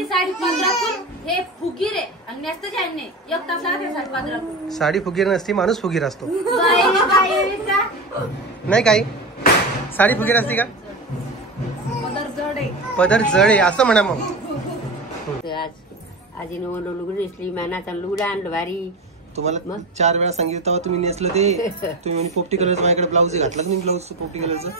ती साडी पदरातून हे फुगीर आहे आणि नेसतं ज्यांनी एक तास लागते साडी पदरातून. साडी फुगीर नसती, माणूस फुगीर असतो. नाही काही साडी फुगीर असते का? पदर जड आहे असं म्हणा. मग आजी लुगडं नेसली, मानाचा लुगडं आणलं भारी. तुम्हाला 4 वेळा सांगितलं तेव्हा तुम्ही नेसलं ते. तुम्ही म्हणे पोपटी कलरचं माझ्याकडे ब्लाऊज घातला तुम्ही, ब्लाऊज पोपटी कलरचं.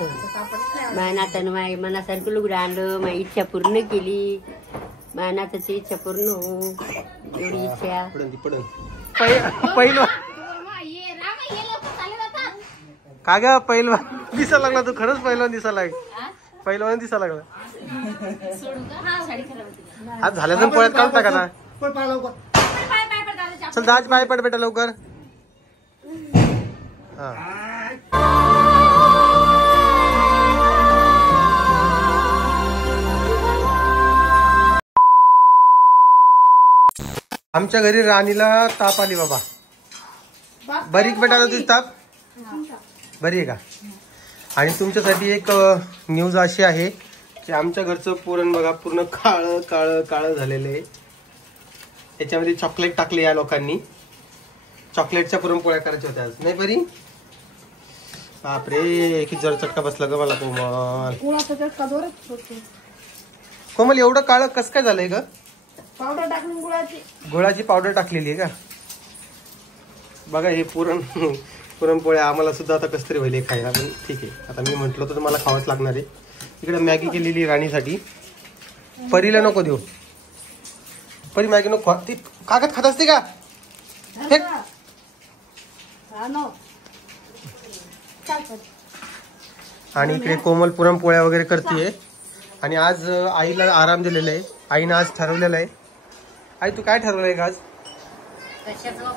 माझ्या नातानं माझ्या मनासारखं लुगडं आणलं, माझी इच्छा पूर्ण केली. माझ्या नाताची इच्छा पूर्ण हो एवढी इच्छा. पहिलं का ग पहिलवान दिसायला लागला तू. खरंच पहिलवान दिसायला लागला. पहिलवान दिसायला लागला. आज झाल्या तर पोळ्यात काढून टाका ना. चल दाज पाय पड बेटा लवकर. आमच्या घरी राणीला ताप आली बाबा. बरी बेटा तुझी ताप बरी आहे का? आणि तुमच्यासाठी एक न्यूज अशी आहे की आमच्या घरचं पुरण बघा पूर्ण काळं काळं काळं झालेलं आहे. याच्यामध्ये चॉकलेट टाकले या लोकांनी. चॉकलेटच्या पुरणपोळ्या करायच्या होत्या आज. नाही बरी? बापरे किती जर चटका बसला ग मला. कोमल एवढं काळं कसं काय झालंय ग? पावडर टाकून गुळाची पावडर टाकलेली आहे का? बघा हे पुरणपोळ्या आम्हाला सुद्धा आता कसं तरी व्हायला खायला. पण ठीक आहे आता मी म्हटलं तर मला खावंच लागणार आहे. इकडे मॅगी केलेली राणीसाठी. परीला नको देऊ. परी मॅगी नको. ती कागद खात असते का? आणि इकडे कोमल पुरणपोळ्या वगैरे करते. आणि आज आईला आराम दिलेला आहे. आईनं आज ठरवलेलं आहे. आई तू काय ठरवलंय का आज?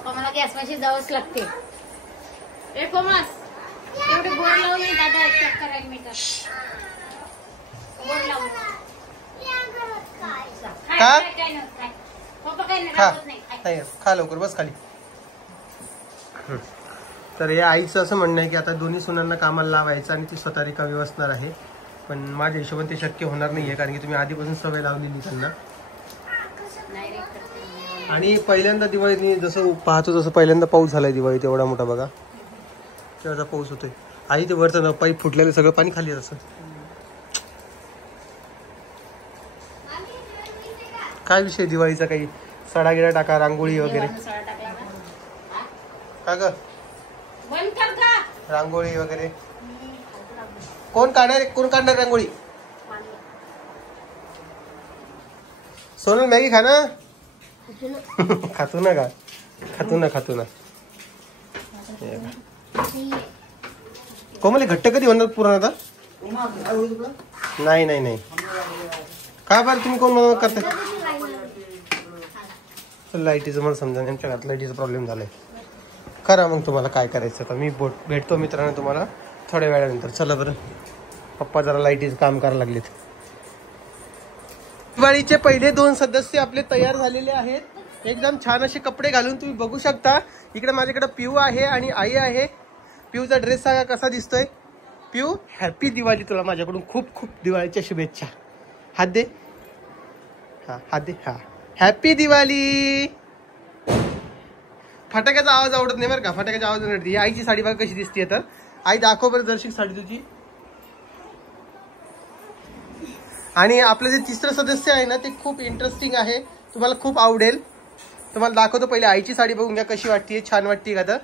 मला गॅसपाशी जावंच लागते. एवढे बोर्ड लावून दादा चेक करायला मिळतात. बोर्ड लावून खा लवकर बस खाली. तर या आईचं असं म्हणणं आहे की आता दोन्ही सुनांना कामाला लावायचं आणि ती स्वतः रिकामी बसणार आहे. पण माझ्या हिशोबाने ते शक्य होणार नाहीये कारण की तुम्ही आधीपासून सवय लावलेली त्यांना. आणि पहिल्यांदा दिवाळीत जसं पाहतो तसं पहिल्यांदा पाऊस झालाय दिवाळीत एवढा मोठा बघा. तेव्हा पाऊस होतोय. आई ते वरचं पाईप फुटलेलं सगळं पाणी खाली असं. काय विषय दिवाळीचा? काही सडा गिडा टाका रांगोळी वगैरे का ग? रांगोळी वगैरे कोण काढणार रांगोळी? सोनल मॅगी खा ना. खातो ना का? खातो ना. कोमल घट्ट कधी होणार पुरण आता? नाही का बरं तुम्ही कोण करता? लाईटीचं मला समजा आमच्या घरात लाईटीचा प्रॉब्लेम झालाय. करा मग तुम्हाला काय करायचं का? मी भेटतो मित्रांनो तुम्हाला थोड्या वेळानंतर. चला बरं पप्पा जरा लाईटीचं काम करायला लागलेत. दिवाळीचे पहिले 2 सदस्य आपले तयार झालेले आहेत. एकदम छान असे कपडे घालून तुम्ही बघू शकता. इकडे माझ्याकडे पिऊ आहे आणि आई आहे. पिऊचा ड्रेस सांगा कसा दिसतोय? पिऊ हॅपी दिवाळी. तुला माझ्याकडून खूप खूप दिवाळीच्या शुभेच्छा. हात दे. हात दे. हॅपी दिवाळी. फटाक्याचा आवाज आवडत नाही बरं का? फटाक्याचा आवाज नाही. आईची साडी बघा कशी दिसते. तर आई दाखव बरं जरशी साडी तुझी. आणि आपलं जे तिसरं सदस्य आहे ना ते खूप इंटरेस्टिंग आहे. तुम्हाला खूप आवडेल. तुम्हाला दाखवतो. पहिले आईची साडी बघून घ्या कशी वाटते. छान वाटते का? तर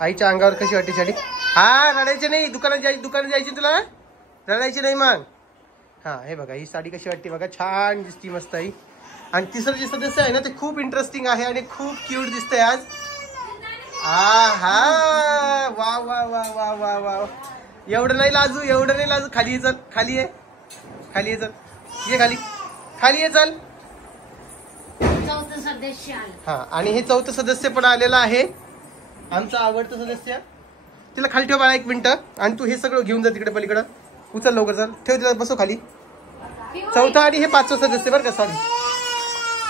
आईच्या अंगावर कशी वाटते साडी? रडायची नाही. दुकानात जायची तुला. रडायची नाही मग. हे बघा ही साडी कशी वाटते बघा. छान दिसती मस्त आई. आणि तिसरं जे सदस्य आहे ना ते खूप इंटरेस्टिंग आहे आणि खूप क्यूट दिसतंय आज. वा वा वा वा वा वा. एवढं नाही लाजू. खाली ये चल. खाली ये चल. ये खाली ये चल. चौथं सदस्य आलं. आणि हे चौथं सदस्य पण आलेलं आहे. आमचा आवडतं सदस्य. तिला खाली ठेव बाळा 1 मिनिटं. आणि तू हे सगळं घेऊन जा तिकडे पलीकडं. उचल लवकर चल. ठेव तिला बसव खाली. चौथा आणि हे 5वं सदस्य बरं का. सॉरी.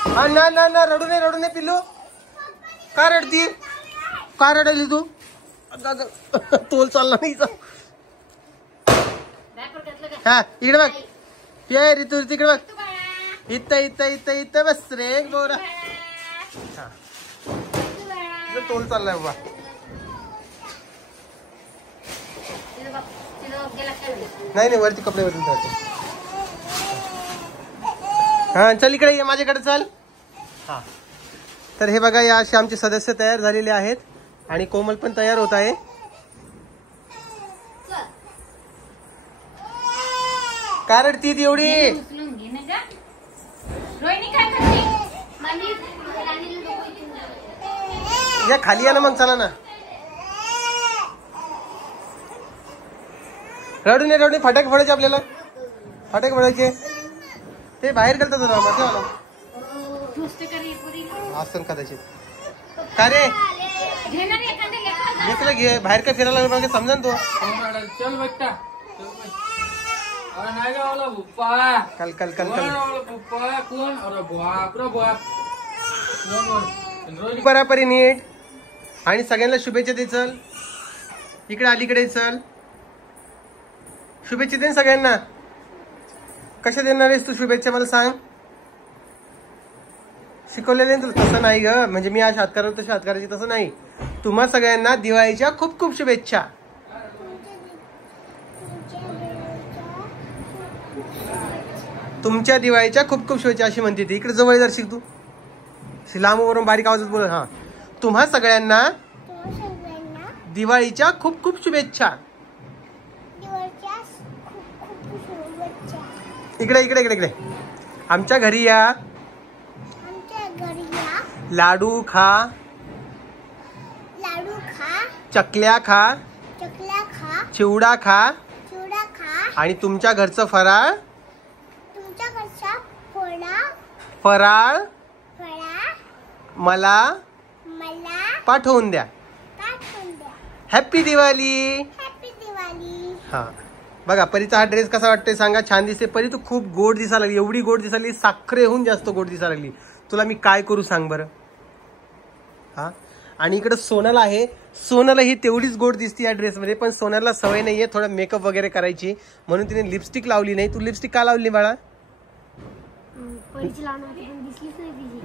ना रडू नये पिल्लू. का रडती? का रडायली तू? तोल चालला नाही. इकडे बघ. पिया ऋतू तिकडे बघ. इथं इथं इथं इथं बस रे बोरा. हा तोल चाललाय बाबा. नाही नाही वरती कपडे बदलून जायचे. हा चल इकडे ये माझ्याकडे चल. हा तर हे बघा या असे आमचे सदस्य तयार झालेले आहेत आणि कोमल पण तयार होत आहे. काय रडती ती एवढी. या खाली या ना मग चला ना. रडू नये रडू नये. फटाके फोडायचे आपल्याला. फटाके फोडायचे ते बाहेर करतात ना असं कदाचित. काय रे घेतलं घे बाहेर काय फिरायला लागलं समजा ना तो. चल बेटा नाही गावला बुप्पा. कल कल कल कल बुप्पा कोण. अरे बाप रे बाप. बराबरी नीट आणि सगळ्यांना शुभेच्छा दे. चल इकडे अलीकडे चल. शुभेच्छा दे सगळ्यांना. कशा देणार आहेस तू शुभेच्छा मला सांग. शिकवलेले तुला तसं नाही ग. म्हणजे मी आज हात करावं तशी हात करायची तसं नाही. तुम्हा सगळ्यांना दिवाळीच्या खूप खूप शुभेच्छा. तुमच्या दिवाळीच्या खूप खूप शुभेच्छा अशी म्हणते ती. इकडे जवळ जर शिक तू. लांबवरून बारीक आवाजात बोल. हा तुम्हा सगळ्यांना दिवाळीच्या खूप खूप शुभेच्छा. इकडे इकडे इकडे इकडे आमच्या घरी या. लाडू खा. चकल्या खा. चिवडा खा. आणि तुमच्या घरचं फराळ फराळ मला पाठवून द्या. हॅपी दिवाळी. हा बघा परीचा हा ड्रेस कसा वाटतोय सांगा. छान दिसते परी. तू खूप गोड दिसायला लागली. एवढी गोड दिसायला लागली साखरेहून जास्त गोड दिसायला लागली. तुला मी काय करू सांग बरं. हा आणि इकडे सोनल आहे. सोनल ही तेवढीच गोड दिसते या ड्रेसमध्ये. पण सोनलला सवय नाहीये थोडा मेकअप वगैरे करायची म्हणून तिने लिपस्टिक लावली नाही. तू लिपस्टिक का लावली बाळा.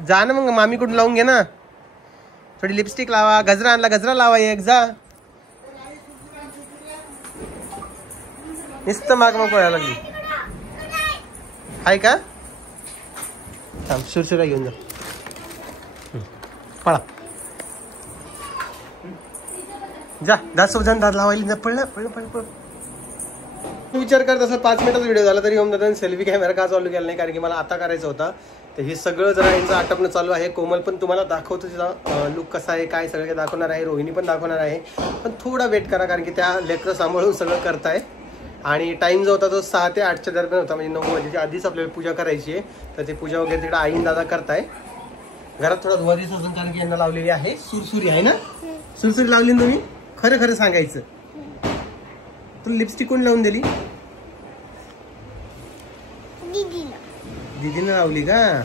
जा ना मग मामीकडून लावून घे ना. थोडी लिपस्टिक लावा. गजरा आणला गजरा लावा एक जा. नुसतं माग मग पळायला लागली आहे का. सुरसुरा घेऊन जा पळा. जा दासोब जाऊन दाद लावायला जा. पळ पळ पळ पळ. विचार करत असं 5 मिनिटाचा व्हिडिओ झाला तरी ओम दादा सेल्फी कॅमेरा का चालू केला नाही कारण की मला आता करायचं होता. तर हे सगळं जरा यांचं आटपणं चालू आहे. कोमल पण तुम्हाला दाखवतो तिचा लुक कसा आहे काय सगळं काही दाखवणार आहे. रोहिणी पण दाखवणार आहे. पण थोडा वेट करा कारण की त्या लेकरं सांभाळून सगळं करताय. आणि टाइम जो होता तो 6 ते 8च्या दरम्यान होता. म्हणजे 9 वाजेच्या आधीच आपल्याला पूजा करायची आहे. तर ते पूजा वगैरे तिकडे आईन दादा करताय. घरात थोडा धुवारीच असून कारण की यांना लावलेली आहे सुरसुरी आहे ना. सुरसुरी लावली ना तुम्ही. खरं खरं सांगायचं तुला लिपस्टिक कोण लावून दिली. दीदीनं लावली का.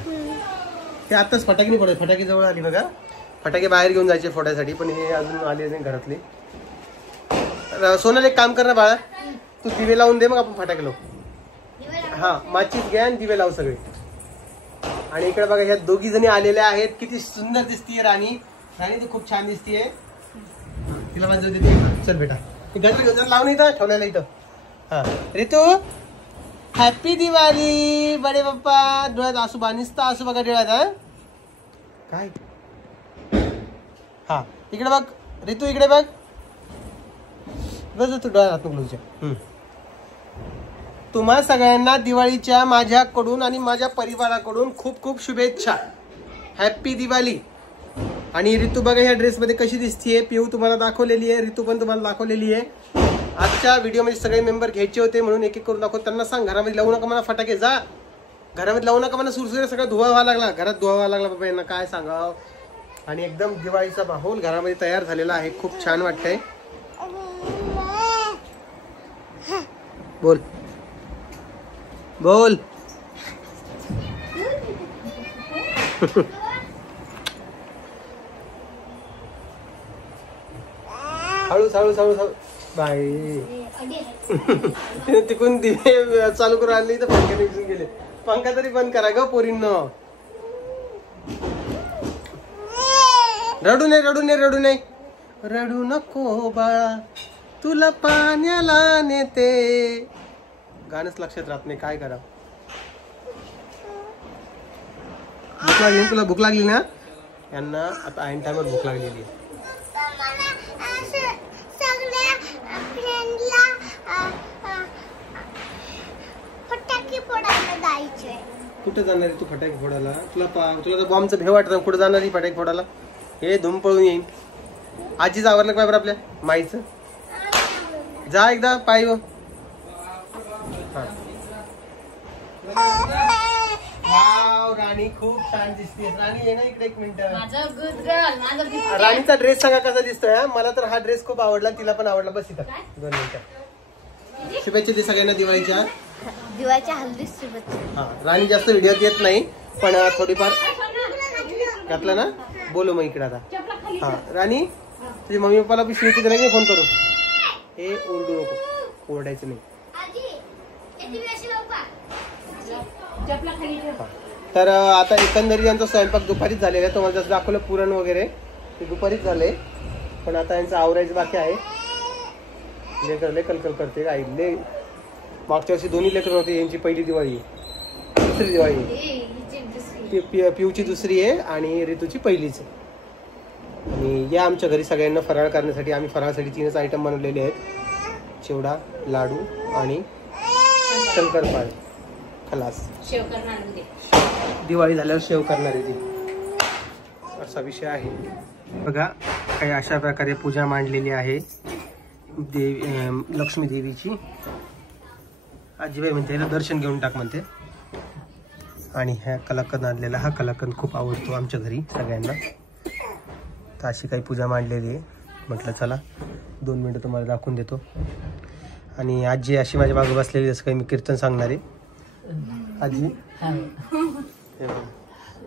ते आताच फटाके नाही पडत. फटाके जवळ आली बघा. फटाके बाहेर घेऊन जायचे फोडायसाठी पण हे अजून आले नाही घरातले. सोनल एक काम कर ना बाळा. तू दिवे लावून दे मग आपण फटाके लावू. हा माचीस घ्या आणि दिवे लावू सगळे. आणि इकडे बघा ह्या दोघी जणी आलेल्या आहेत. किती सुंदर दिसतीये राणी. राणी ती खूप छान दिसतीये. तिला माझं देते. चल बेटा गजर गजर लावून इथं ठेवलेलं इथं. हा ऋतू हॅपी दिवाळी. बडे बाप्पा. डोळ्यात आसू बानिसता आसू बघा डोळ्यात. हा काय हा इकडे बघ ऋतू इकडे बघ. बस तू डोळ्यात हात नको. तुम्हा सगळ्यांना दिवाळीच्या माझ्याकडून आणि माझ्या परिवाराकडून खूप खूप शुभेच्छा. हॅपी दिवाळी. आणि ऋतू बघा ह्या ड्रेसमध्ये कशी दिसतीये. पिऊ तुम्हाला दाखवलेली आहे. ऋतू पण तुम्हाला दाखवलेली आहे. आजच्या व्हिडिओमध्ये सगळे मेंबर घ्यायचे होते म्हणून एक एक करून दाखव. त्यांना सांग घरामध्ये लावू नका मला फटाके. जा घरामध्ये लावू नका मला. सुरसुरे सगळं धुवा व्हायला लागला. घरात धुवा व्हायला लागला बाबा यांना काय सांगावं. आणि एकदम दिवाळीचा माहोल घरामध्ये तयार झालेला आहे. खूप छान वाटतंय. बोल बोल. हळूच हळूच हळूच हळू. बाई तिकून दिवे चालू करून आणली तर पंखा निघून गेले. पंखा तरी बंद करा ग पोरींनो. रडू नये रडू नये रडू नये रडू नको बाळा तुला पाण्याला नेते. गाणंच लक्षात राहत नाही काय करा. भूक लागली तुला भूक लागली ना. यांना आता ऐन टायमात भूक लागलेली आहे. कुठे जाणार आहे तू फटाके फोडायला. तुला तर बॉम्बचं भेव वाटत कुठे जाणार आहे फटाके फोडायला. हे धूम पळून येईन. आजीच आवरलं काय बरं आपल्या माईचं. जा एकदा पाय व राणी खूप छान दिसते. राणी ये ना इकडे एक मिनिट. राणीचा ड्रेस सांगा कसा दिसतोय. मला तर हा ड्रेस खूप आवडला. तिला पण आवडला. बस इथं 2 मिनिटं. शुभेच्छा दे सगळ्यांना दिवाळीच्या. दिवाळीच्या हल्दी शुभेच्छा. हा राणी जास्त व्हिडिओ येत नाही पण थोडीफार घातलं ना. बोलो मग इकडे आता. हा राणी तुझी मम्मी पप्पाला बी शिवती नाही फोन करू. हे ओरडू नको. ओरडायचं नाही. तर आता एकंदरीत यांचा स्वयंपाक दुपारीच झालेला आहे. तुम्हाला जसं दाखवलं पुरण वगैरे ते दुपारीच झाले. पण आता यांचं आवरायचं बाकी आहे. लेकर लय कलकल करते. आई लय मागच्या वर्षी 2 लेकर होते. यांची पहिली दिवाळी दुसरी दिवाळी. पिऊची दुसरी आहे आणि ऋतूची पहिलीच आहे. आणि या आमच्या घरी सगळ्यांना फराळ करण्यासाठी आम्ही फराळासाठी 3च आयटम बनवलेले आहेत. चिवडा लाडू आणि शंकरपाळे. खलास शेव करणार. दिवाळी झाल्यावर शेव करणार आहे ती. असा विषय आहे बघा. काही अशा प्रकारे पूजा मांडलेली आहे लक्ष्मी देवीची. आजीबाई म्हणते दर्शन घेऊन टाक म्हणते. आणि ह्या कलाकंद आणलेला हा कलाकंद खूप आवडतो आमच्या घरी सगळ्यांना. तर अशी काही पूजा मांडलेली आहे. म्हटलं चला 2 मिनिटं तुम्हाला दाखवून देतो. आणि आजी अशी माझ्या मागे बसलेली जसं काही मी कीर्तन सांगणार आहे. आजी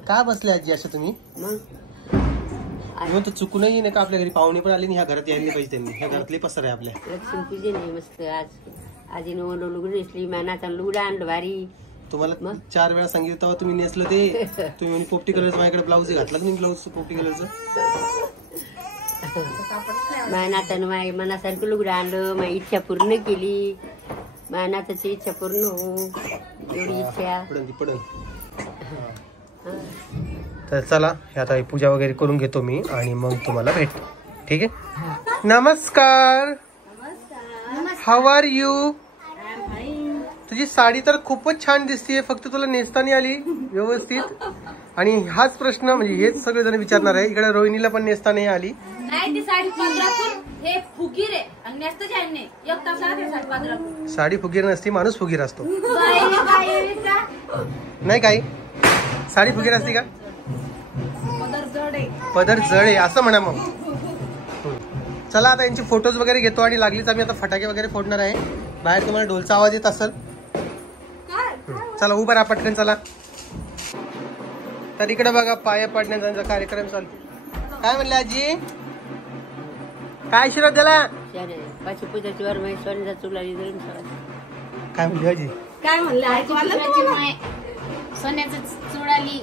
का बसले आजी असं तुम्ही. मग चुकूनही नाही का आपल्या घरी पाहुणे पण आले. ह्या घरात यायला पाहिजे त्यांनी. ह्या घरातले पसर आहे आपल्या. लक्ष्मी पूजे नाही मस्त. आज आजीने ओलो लुगडं नेसली. मानाचा लुगडं आणलं भारी. तुम्हाला 4 वेळा सांगितलं तेव्हा तुम्ही नेसलं ते. तुम्ही म्हणजे पोपटी कलरचं माझ्याकडे ब्लाऊज घातला का. ब्लाऊज पोपटी कलरचं. माझ्या नातानं माझ्या मनासारखं लुगडं आणलं. माझी इच्छा पूर्ण केली. माझ्या नाताची इच्छा पूर्ण हो एवढी इच्छा. पडन. तर चला आता पूजा वगैरे करून घेतो मी आणि मग तुम्हाला भेटतो. ठीक आहे. नमस्कार. How are you. तुझी साडी तर खूपच छान दिसतीये. फक्त तुला नेसता नाही आली व्यवस्थित. आणि हाच प्रश्न म्हणजे हेच सगळेजण विचारणार आहे. इकडे रोहिणीला पण नेसता नाही आली. नाही ती साडी पदरातून हे फुगीर आहे आणि नेसतं ज्यांनी 1 तास लागते साडी पदरातून. साडी फुगीर नसती माणूस फुगीर असतो. नाही काही साडी फुगीर असते का. पदर जड आहे असं म्हणा. मग चला आता यांचे फोटोज वगैरे घेतो आणि लागलीच आम्ही आता फटाके वगैरे फोडणार आहे. बाहेर तुम्हाला ढोलचा आवाज येत असेल. चला उभं राहा पटकन चला. तर इकडे बघा पाया पडण्याचा कार्यक्रम चालू. काय म्हणले आजी. काय आशीर्वाद दिला. पाचवी पूजाची वर सोन्याचा चुला. काय म्हणली आजी. काय म्हणलं सोन्याचं चुडाली.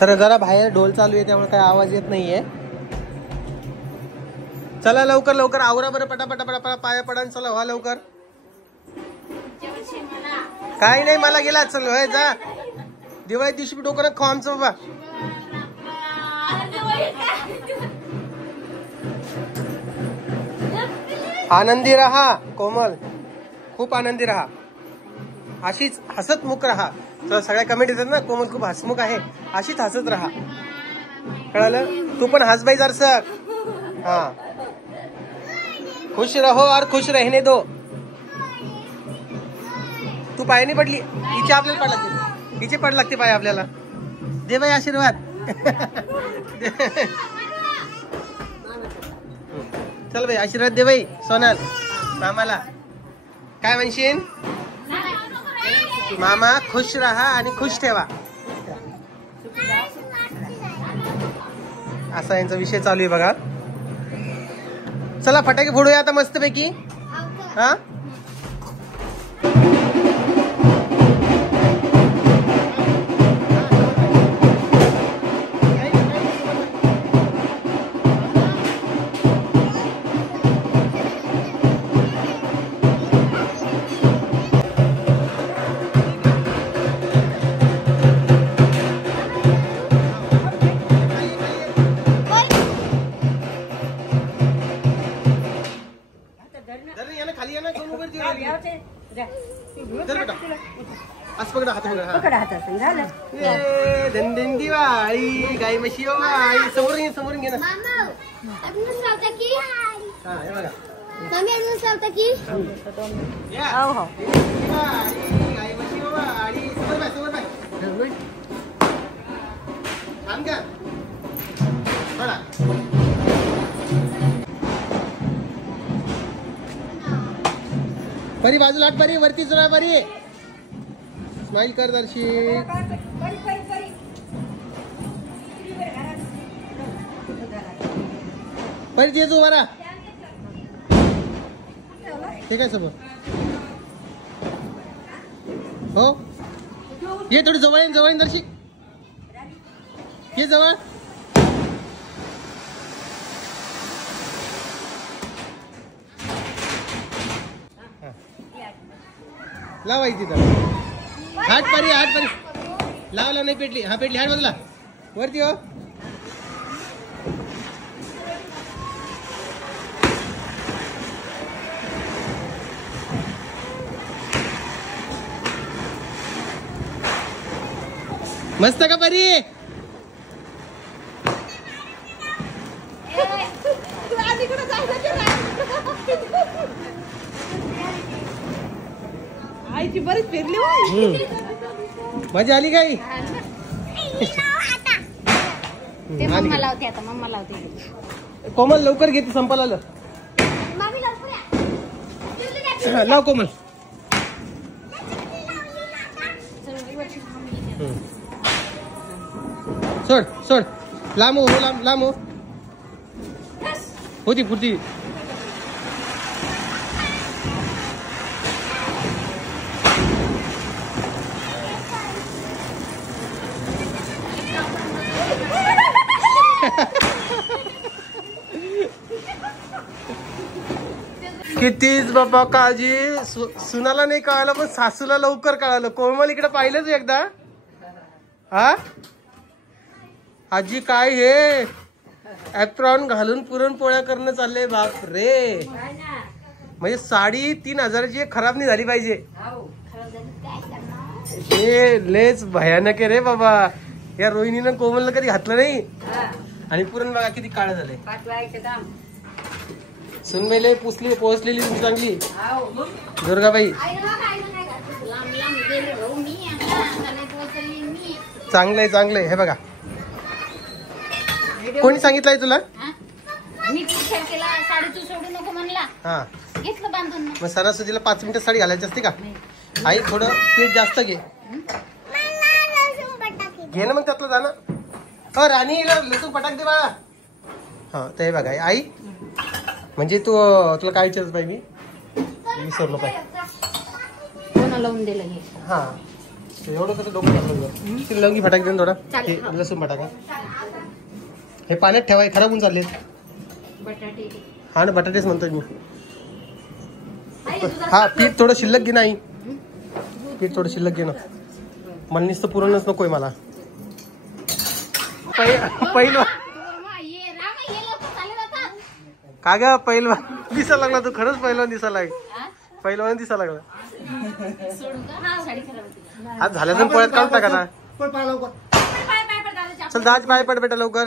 तर जरा बाहेर ढोल चालू आहे त्यामुळे काय आवाज येत नाहीये. चला लवकर लवकर आवरा बरं. पटापटा पटापटा पाया पडा. चला व्हा लवकर. काही नाही मला गेला. चल होय जा. दिवाळी दिवशी डोकं खाऊ आमचं बाबा. आनंदी रहा कोमल. खूप आनंदी राहा. अशीच हसतमुख राहा. तर सगळ्या कमेंट येतात ना कोमल खूप हसमुख आहे. अशीच हसत राहा. कळालं. तू पण हस बाई जरसक. हा खुश रहो और खुश रहने दो. तू पाय नाही पडली. हिचे आपल्याला पड लागते. हिचे पड लागते पाय आपल्याला. दे बाई आशीर्वाद. चल बाई आशीर्वाद दे बाई सोनाल मामाला. काय म्हणशील. मामा खुश राहा आणि खुश ठेवा. असा यांचा विषय चालू आहे बघा. चला फटाके फोडूया आता मस्त पैकी. हा दिवाळी गाई म्हशी समोरून समोरून घे ना. बरी बाजूला बरी वरती जरा बरी स्माइल कर दर्शी. बरी ते तू बरा ठीक आहे समोर. हो ये थोडी जवळ येईन जवळ येईन दर्शी ये जवळ. लावाय तिथं हात परी लावला नाही पेटली. हा पेटली हात बाजूला वरती. हो मस्त का परी. आईची बरीच फिरली. मजा आली काही. मम्मा लावते आता मम्मा लावते. कोमल लवकर घेते संपाला आलं. लाव कोमल. सोड सोड लांब हो लांब लांब हो होती पुरती. कितीच बाबा काळजी. सुनाला नाही कळालं पण सासूला लवकर कळालं. कोमल इकडे पाहिलंच एकदा. हा आजी काय हे ऍप्रॉन घालून पुरणपोळ्या करणं चाललंय. बाप रे म्हणजे साडी 3000ची खराब नाही झाली पाहिजे. हे लेच भयानक आहे रे बाबा. या रोहिणीनं कोमलला कधी घातलं नाही. आणि पुरण बघा किती काळ झाले. सुनमेले पुसली पोहोचलेली तुमची चांगली दुर्गाबाई. चांगलंय चांगलंय. हे बघा कोणी सांगितलंय तुला. मी केला साडी तू सोडू नको म्हणला. हा घेतलं बांधून. मग सणासुदीला 5 मिनिटं साडी घालायची असते का. आई थोडं पीठ जास्त घे घे ना मग त्यातलं जा ना. हो राणी लसूण पटाक दे बाळा. हा ते बघा आई म्हणजे तू तुला काय विचारत पाहिजे मी विसरलो पाहिजे. कोणा लावून दिलं हे. हा एवढं कसं डोकं लवंगी फटाक दे थोडा. लसूण फटाका हे पाण्यात ठेवाय खराब होऊन चालले. बटाटे. हा ना बटाटेच म्हणतोय मी. हा पीठ थोडं शिल्लक घे नाही. पीठ थोडं शिल्लक घे ना. मला नुसतं पुरणच नकोय मला. पहिलं का ग पहिलवान दिसायला लागला. तू खरंच पहिलवान दिसायला पहिलवान दिसायला लागला. आज झाल्या तर पोळ्यात काढता का ना. चल दाज पाय पड बेटा लवकर.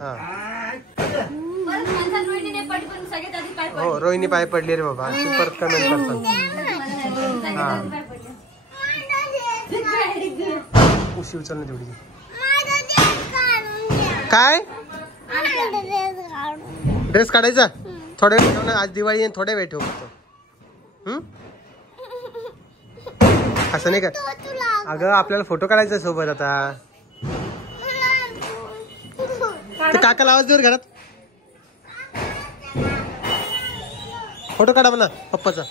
हा हो रोहिणी पाय पडली रे बाबा. परत का नंतर हा उशी उचलणे तेवढी. काय ड्रेस काढायचा थोड्या वेळ ठेव ना. आज दिवाळी आहे थोड्या वेळ ठेव फक्त. असं नाही का. अगं आपल्याला फोटो काढायचा सोबत. आता ते काकाला आवाज देऊ घरात. फोटो काढा म्हणा पप्पाचा.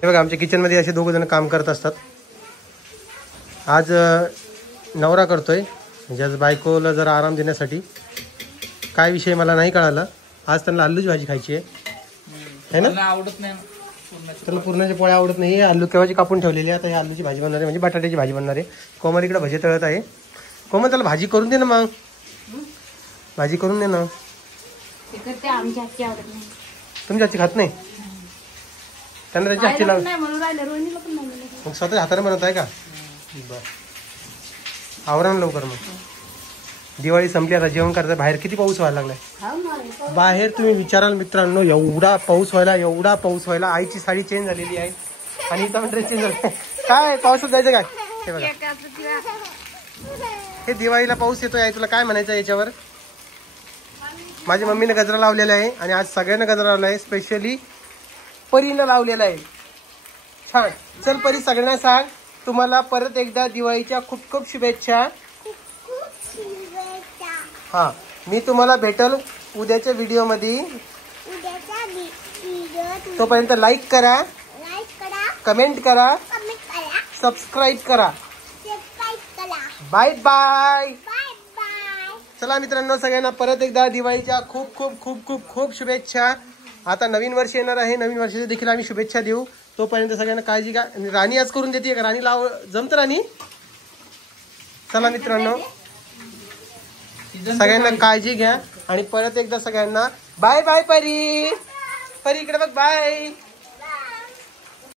हे बघा आमच्या किचनमध्ये असे 2 जण काम करत असतात. आज नवरा करतोय म्हणजे आज बायकोला जरा आराम देण्यासाठी. काय विषय मला नाही कळाला. आज त्यांना आलूची भाजी खायची आहे ना. आवडत नाही त्याला पुरणाच्या पोळ्या आवडत नाही. आलू केव्हाची कापून ठेवलेली आहे. आता ही आलूची भाजी बनणार आहे म्हणजे बटाट्याची भाजी बनणार आहे. कोमल इकडे भजी तळत आहे. कोमल त्याला भाजी करून दे ना मग. भाजी करून दे ना. ते करते आमच्या हातची आवडत नाही. तुमच्या हातची खात नाही. त्यांना त्याची हातची लाव. नाही म्हणून राहिलं रोहिणीला पण नाही म्हणलं. मग स्वतः हाताने बनवत आहे का. बरं आवरण लवकर. मग दिवाळी संपली आता जेवण करायचं. बाहेर किती पाऊस व्हायला लागलाय. बाहेर तुम्ही विचाराल मित्रांनो एवढा पाऊस व्हायला. आईची साडी चेंज झालेली आहे आणि इथं पण ड्रेस चेंज झाला. काय पावसात जायचं काय. हे बघा हे दिवाळीला पाऊस येतोय आहे. तुला काय म्हणायचं याच्यावर. माझ्या मम्मीने गजरा लावलेला आहे आणि आज सगळ्यांना गजरा लावला आहे. स्पेशली परीनं लावलेला आहे. छान. चल परी सगळ्यांना सांग तुम्हाला परत एकदा दिवाळीच्या खूप खूप शुभेच्छा. हा मी तुम्हाला भेटल उद्याच्या व्हिडिओमध्ये. तोपर्यंत लाईक करा, कमेंट करा, सबस्क्राईब करा. Bye bye. चला मित्रांनो सगळ्यांना परत एकदा दिवाळीच्या खूप खूप खूप खूप खूप शुभेच्छा. आता नवीन वर्ष येणार आहे. नवीन वर्षाच्या देखील आम्ही शुभेच्छा देऊ. तोपर्यंत सगळ्यांना काळजी घ्या. राणी आज करून देते का. राणी लाव जमत राणी. चला मित्रांनो सगळ्यांना काळजी घ्या आणि परत एकदा सगळ्यांना बाय बाय. परी इकडे बघ बाय.